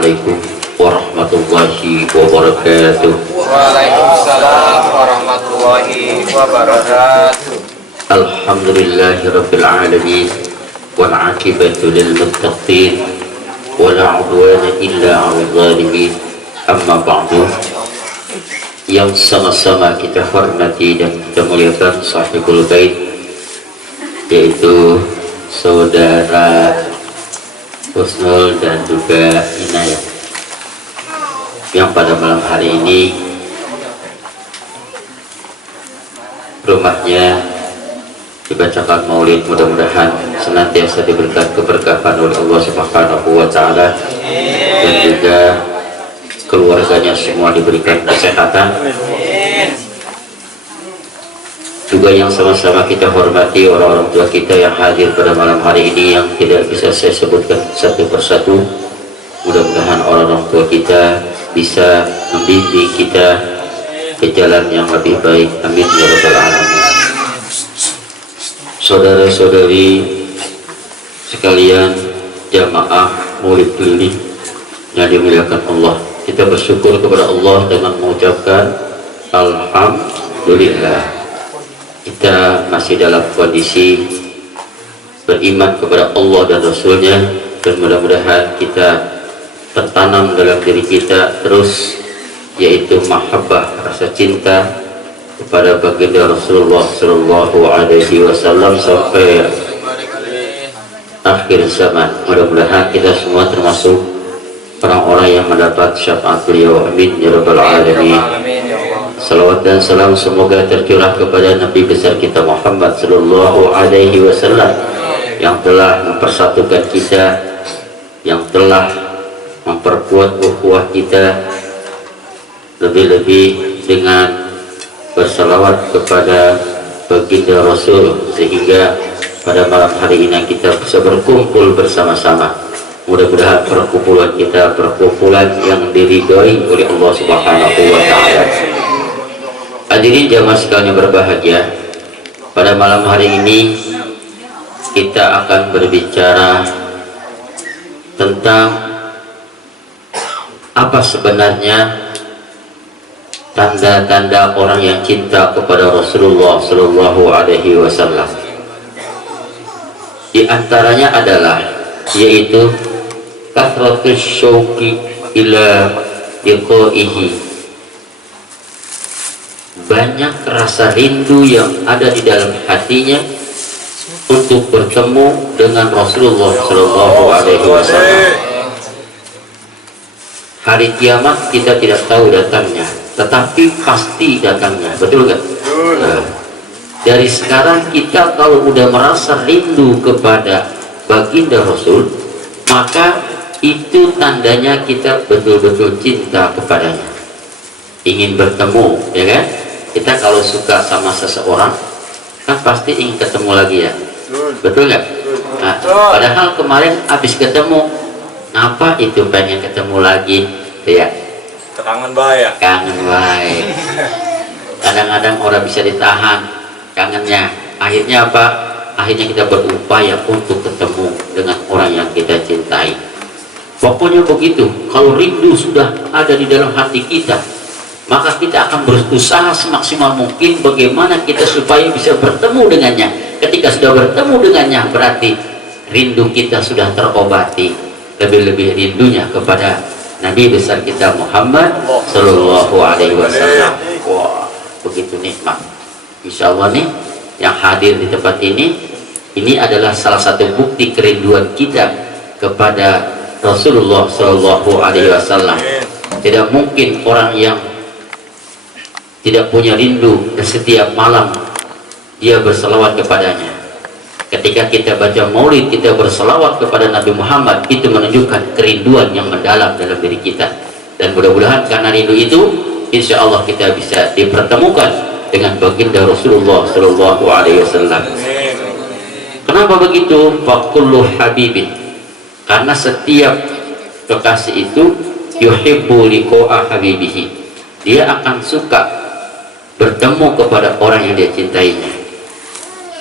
Assalamualaikum warahmatullahi wabarakatuh. Waalaikumsalam warahmatullahi wabarakatuh. Alhamdulillahirabbil alamin wal 'aqibatu lil muttaqin wala 'udwana illa 'alal zalimin. Amma ba'du. Yang sama-sama kita hormati dan kita muliakan sahibul bait, yaitu saudara Husnul dan juga Inayah, yang pada malam hari ini rumahnya dibacakan maulid. Mudah-mudahan senantiasa diberikan keberkahan oleh Allah Subhanahu wa Ta'ala, dan juga keluarganya semua diberikan kesehatan. Juga yang sama-sama kita hormati orang-orang tua kita yang hadir pada malam hari ini, yang tidak bisa saya sebutkan satu persatu. Mudah-mudahan orang-orang tua kita bisa membimbing kita ke jalan yang lebih baik. Amin ya rabbal alamin. Saudara-saudari sekalian, jamaah maulid keliling yang dimuliakan Allah, kita bersyukur kepada Allah dengan mengucapkan alhamdulillah. Kita masih dalam kondisi beriman kepada Allah dan Rasulnya, dan mudah-mudahan kita tertanam dalam diri kita terus, yaitu mahabbah, rasa cinta kepada baginda Rasulullah Sallallahu Alaihi Wasallam sampai akhir zaman. Mudah-mudahan kita semua termasuk orang-orang yang mendapat syafaat beliau. Amin ya rabbal alamin. Salawat dan salam semoga tercurah kepada Nabi besar kita Muhammad Sallallahu Alaihi Wasallam, yang telah mempersatukan kita, yang telah memperkuat ukhuwah kita, lebih-lebih dengan bersalawat kepada baginda Rasul, sehingga pada malam hari ini kita bisa berkumpul bersama-sama. Mudah-mudahan perkumpulan kita perkumpulan yang diridhoi oleh Allah Subhanahu wa Ta'ala. Hadirin jamaah sekalian yang berbahagia, pada malam hari ini kita akan berbicara tentang apa sebenarnya tanda-tanda orang yang cinta kepada Rasulullah Sallallahu Alaihi Wasallam. Di antaranya adalah yaitu kathratus syauqi ila liqaihi, banyak rasa rindu yang ada di dalam hatinya untuk bertemu dengan Rasulullah Sallallahu Alaihi Wasallam. Hari kiamat kita tidak tahu datangnya, tetapi pasti datangnya, betul kan? Nah, dari sekarang kita kalau udah merasa rindu kepada baginda Rasul, maka itu tandanya kita betul-betul cinta kepadanya, ingin bertemu, ya kan? Kita kalau suka sama seseorang kan pasti ingin ketemu lagi, ya, betul nggak? Nah, padahal kemarin habis ketemu, ngapa itu pengen ketemu lagi, ya? Kangen bae. Kangen baik. Kadang-kadang orang bisa ditahan kangennya. Akhirnya apa? Akhirnya kita berupaya untuk ketemu dengan orang yang kita cintai. Pokoknya begitu. Kalau rindu sudah ada di dalam hati kita, maka kita akan berusaha semaksimal mungkin bagaimana kita supaya bisa bertemu dengannya. Ketika sudah bertemu dengannya, berarti rindu kita sudah terobati. Lebih-lebih rindunya kepada Nabi besar kita Muhammad Sallallahu Alaihi Wasallam. Wah, begitu nikmat. Insya Allah nih yang hadir di tempat ini adalah salah satu bukti kerinduan kita kepada Rasulullah Sallallahu Alaihi Wasallam. Tidak mungkin orang yang tidak punya rindu dan setiap malam dia berselawat kepadanya. Ketika kita baca maulid, kita berselawat kepada Nabi Muhammad, itu menunjukkan kerinduan yang mendalam dalam diri kita. Dan mudah-mudahan karena rindu itu, insya Allah kita bisa dipertemukan dengan baginda Rasulullah Sallallahu Alaihi Wasallam. Kenapa begitu? Fakullu habibin, karena setiap kekasih itu yuhibbu liqa'a habibihi, dia akan suka bertemu kepada orang yang dia cintainya.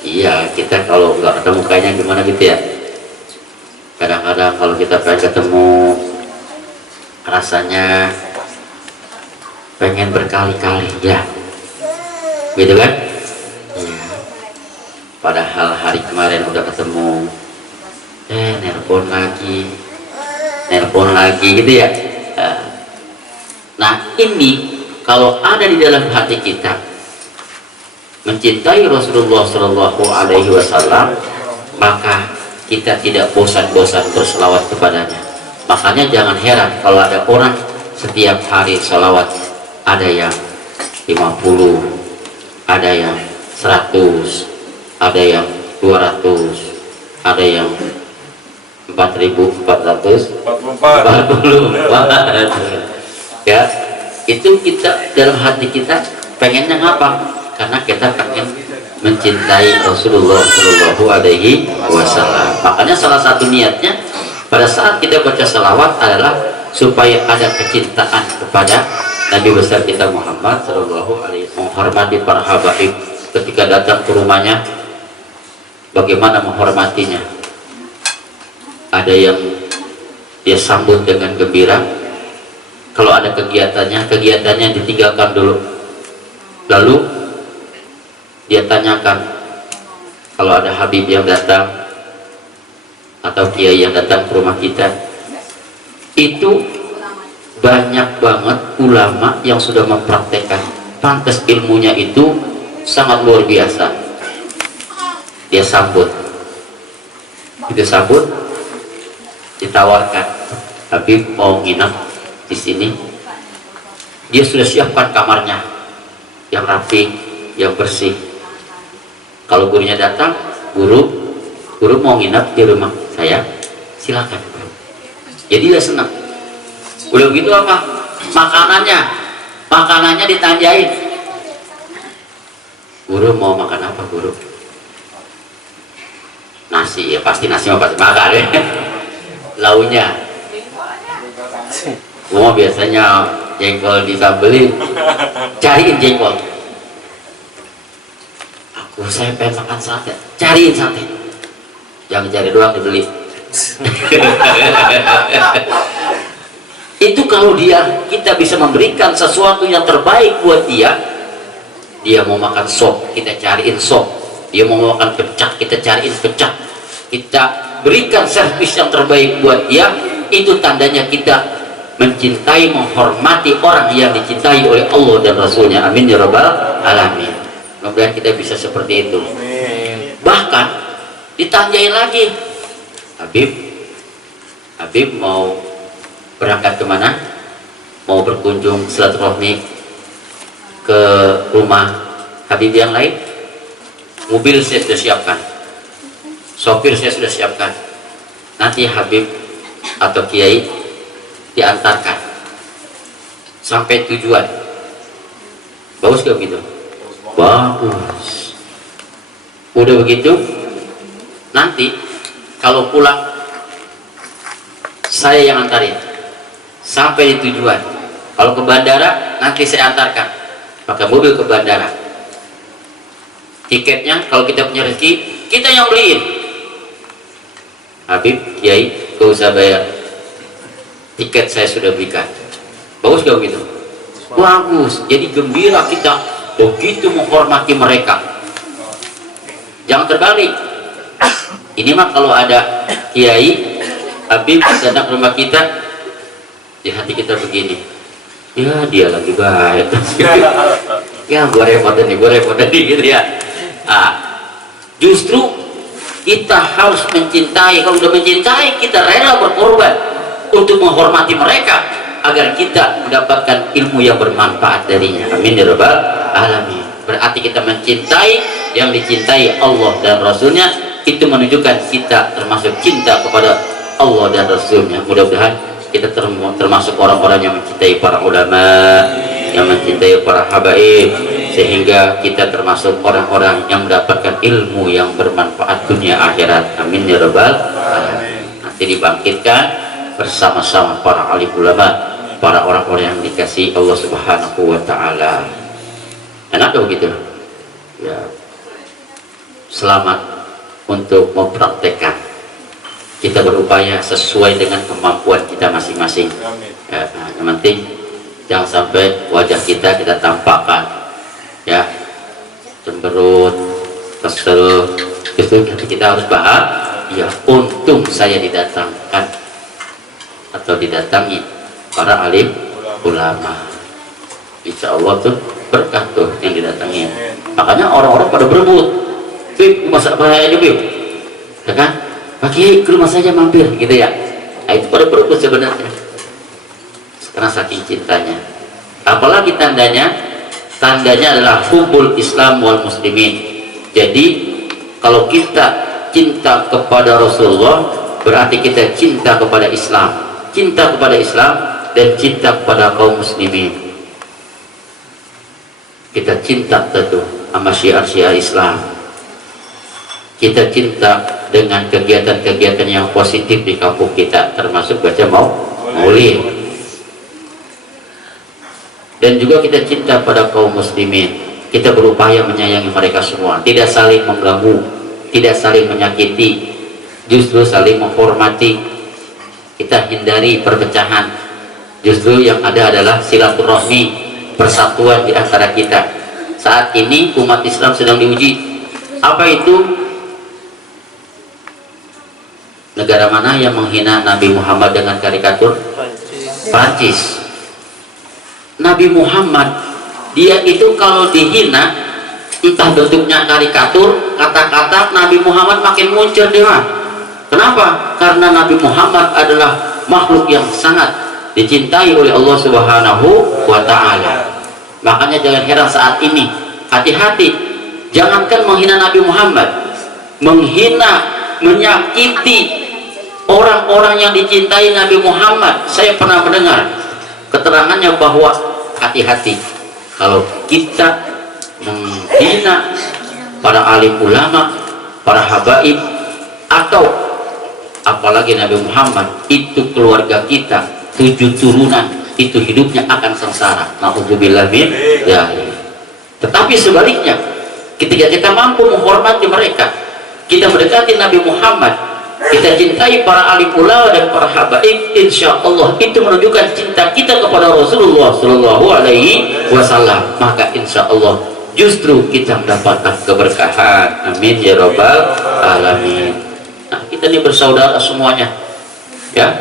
Iya, kita kalau nggak ketemu kayaknya gimana gitu ya. Kadang-kadang kalau kita pengen ketemu rasanya pengen berkali-kali ya, gitu kan ya. Padahal hari kemarin udah ketemu, nelpon lagi gitu ya. Nah ini kalau ada di dalam hati kita mencintai Rasulullah Shallallahu Alaihi Wasallam, maka kita tidak bosan-bosan berselawat kepadanya. Makanya jangan heran kalau ada orang setiap hari selawat, ada yang 50, ada yang 100, ada yang 200, ada yang 4.440 ya. Itu kita dalam hati kita pengennya ngapa? Karena kita pengen mencintai Rasulullah Shallallahu Alaihi Wasallam. Makanya salah satu niatnya pada saat kita baca salawat adalah supaya ada kecintaan kepada Nabi besar kita Muhammad Shallallahu Alaihi Wasallam, menghormati para habaib ketika datang ke rumahnya. Bagaimana menghormatinya? Ada yang dia sambut dengan gembira. Kalau ada kegiatannya ditinggalkan dulu. Lalu dia tanyakan, kalau ada habib yang datang atau kiai yang datang ke rumah kita, itu banyak banget ulama yang sudah mempraktekkan, pantas ilmunya itu sangat luar biasa. Dia sambut, ditawarkan, Habib mau nginap di sini. Dia sudah siapkan kamarnya yang rapi, yang bersih. Kalau gurunya datang, guru mau nginap di rumah saya, silakan. Jadi dia senang. Udah begitu apa? Makanannya ditanjain. Guru mau makan apa guru? Nasi, ya pasti nasi mau pasti makan ya. Launya, gua biasanya jengkol disambelin, cariin jengkol. Saya pengen makan sate, cariin sate. Jangan cari doang, dibeli. Itu kalau kita bisa memberikan sesuatu yang terbaik buat dia. Dia mau makan sop, kita cariin sop. Dia mau makan pecak, kita cariin pecak. Kita berikan servis yang terbaik buat dia. Itu tandanya kita mencintai, menghormati orang yang dicintai oleh Allah dan Rasulnya. Amin ya rabbal alamin. Mudah-mudahan kita bisa seperti itu. Bahkan ditanyain lagi, Habib mau berangkat kemana? Mau berkunjung silaturahmi ke rumah Habib yang lain? Mobil saya sudah siapkan, sopir saya sudah siapkan. Nanti Habib atau Kiai diantarkan sampai tujuan. Bagus gak begitu? Bagus. Udah begitu, nanti kalau pulang saya yang antarin sampai di tujuan. Kalau ke bandara nanti saya antarkan pakai mobil ke bandara. Tiketnya kalau kita punya rezeki kita yang beliin. Habib, Kiai, gak usah bayar, tiket saya sudah belikan. Bagus gak begitu? Bagus. Jadi gembira kita begitu menghormati mereka. Jangan terbalik. Ini mah kalau ada Kiai, Habib datang ke rumah kita, di hati kita begini, ya dia lagi baik. Ya gue repot nih gitu ya. Justru kita harus mencintai. Kalau udah mencintai, kita rela berkorban untuk menghormati mereka agar kita mendapatkan ilmu yang bermanfaat darinya. Amin ya rabbal alamin. Berarti kita mencintai yang dicintai Allah dan Rasulnya. Itu menunjukkan kita termasuk cinta kepada Allah dan Rasulnya. Mudah-mudahan kita termasuk orang-orang yang mencintai para ulama, yang mencintai para habaib, sehingga kita termasuk orang-orang yang mendapatkan ilmu yang bermanfaat dunia akhirat. Amin ya rabbal alamin. Nanti dibangkitkan bersama-sama para alim ulama, para orang-orang yang dikasihi Allah Subhanahu wa taala. Enak begitu? Ya. Selamat untuk mempraktekkan. Kita berupaya sesuai dengan kemampuan kita masing-masing. Ya, yang penting jangan sampai wajah kita tampakkan ya cemberut, kesel. Justru kita harus bahagia. Untung saya didatangkan atau didatangi para alim ulama. Insya Allah tuh berkah tuh yang didatangi. Makanya orang-orang pada berebut. Bib, masa bahaya aja Bib, ya kan? Pak Kiai ke rumah saja mampir gitu ya. Nah, itu pada berebut sebenarnya karena saking cintanya. Apalagi tandanya adalah hubul Islam wal muslimin. Jadi kalau kita cinta kepada Rasulullah berarti kita cinta kepada Islam, dan cinta kepada kaum muslimin. Kita cinta tentu sama syiar-syiar Islam. Kita cinta dengan kegiatan-kegiatan yang positif di kampung kita, termasuk baca maulid. Dan juga kita cinta pada kaum muslimin. Kita berupaya menyayangi mereka semua, tidak saling mengganggu, tidak saling menyakiti, justru saling menghormati. Kita hindari perpecahan. Justru yang ada adalah silaturahmi, persatuan di antara kita. Saat ini umat Islam sedang diuji. Apa itu? Negara mana yang menghina Nabi Muhammad dengan karikatur? Prancis. Nabi Muhammad, dia itu kalau dihina, entah bentuknya karikatur, kata-kata Nabi Muhammad makin muncul dia. Kenapa? Karena Nabi Muhammad adalah makhluk yang sangat dicintai oleh Allah Subhanahu wa Ta'ala. Makanya jangan heran saat ini, hati-hati, jangankan menghina Nabi Muhammad, menghina, menyakiti orang-orang yang dicintai Nabi Muhammad. Saya pernah mendengar keterangannya bahwa hati-hati kalau kita menghina para alim ulama, para habaib, atau apalagi Nabi Muhammad, itu keluarga kita 7 turunan itu hidupnya akan sengsara. Na'udzubillah min dzalik. Tetapi sebaliknya, ketika kita mampu menghormati mereka, kita mendekati Nabi Muhammad, kita cintai para alim ulama dan para habaib, insya Allah itu menunjukkan cinta kita kepada Rasulullah Shallallahu Alaihi Wasallam. Maka insya Allah justru kita mendapatkan keberkahan. Amin ya Rabbal Alamin. Nah, kita ini bersaudara semuanya, ya,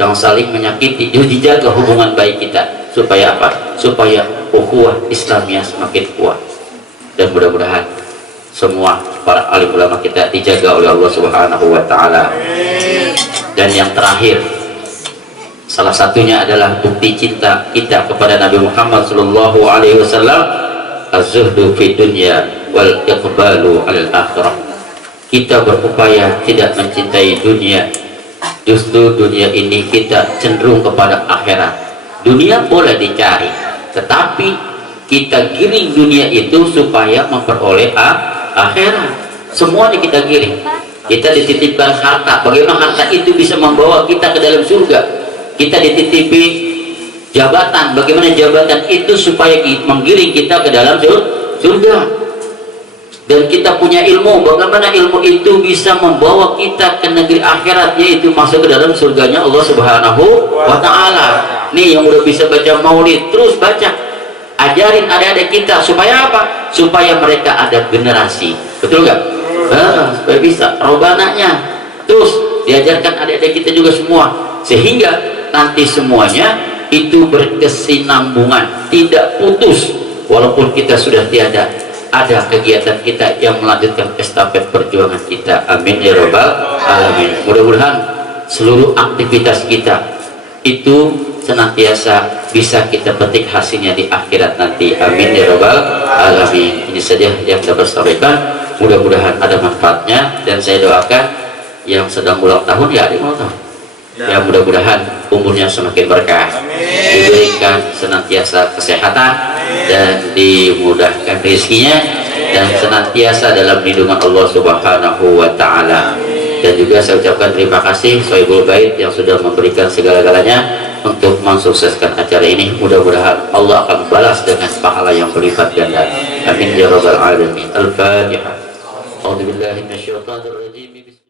jangan saling menyakiti. Jadi dijaga hubungan baik kita supaya apa? Supaya ukhuwah Islamiyah semakin kuat. Dan mudah-mudahan semua para alim ulama kita dijaga oleh Allah Subhanahu wa Ta'ala. Dan yang terakhir, salah satunya adalah bukti cinta kita kepada Nabi Muhammad Sallallahu Alaihi Wasallam, az-zuhdu fi dunya wal iqbalu al akhirah. Kita berupaya tidak mencintai dunia, justru dunia ini kita cenderung kepada akhirat. Dunia boleh dicari, tetapi kita giring dunia itu supaya memperoleh akhirat. Semuanya kita giring. Kita dititipkan harta, bagaimana harta itu bisa membawa kita ke dalam surga. Kita dititipi jabatan, bagaimana jabatan itu supaya menggiring kita ke dalam surga. Dan kita punya ilmu, bagaimana ilmu itu bisa membawa kita ke negeri akhirat, yaitu masuk ke dalam surganya Allah Subhanahu wa Ta'ala. Nih yang udah bisa baca maulid, terus baca, ajarin adik-adik kita supaya apa? Supaya mereka ada generasi, betul nggak? Supaya bisa robananya, terus diajarkan adik-adik kita juga semua, sehingga nanti semuanya itu berkesinambungan, tidak putus. Walaupun kita sudah tiada, ada kegiatan kita yang melanjutkan estafet perjuangan kita. Amin ya Rabbal Alamin. Mudah-mudahan seluruh aktivitas kita itu senantiasa bisa kita petik hasilnya di akhirat nanti. Amin ya Rabbal Alamin. Ini saja yang dapat saya sampaikan, mudah-mudahan ada manfaatnya. Dan saya doakan yang sedang ulang tahun, ya adik ulang tahun, ya mudah-mudahan umurnya semakin berkah, diberikan senantiasa kesehatan dan dimudahkan rezekinya, dan senantiasa dalam lindungan Allah Subhanahu wa Ta'ala. Dan juga saya ucapkan terima kasih Sohibul Bait yang sudah memberikan segala-galanya untuk mensukseskan acara ini. Mudah-mudahan Allah akan balas dengan pahala yang berlipat ganda. Amin ya Rabbal Alamin. Al-Fatihah. A'udzubillahi minasyaitonir rajim.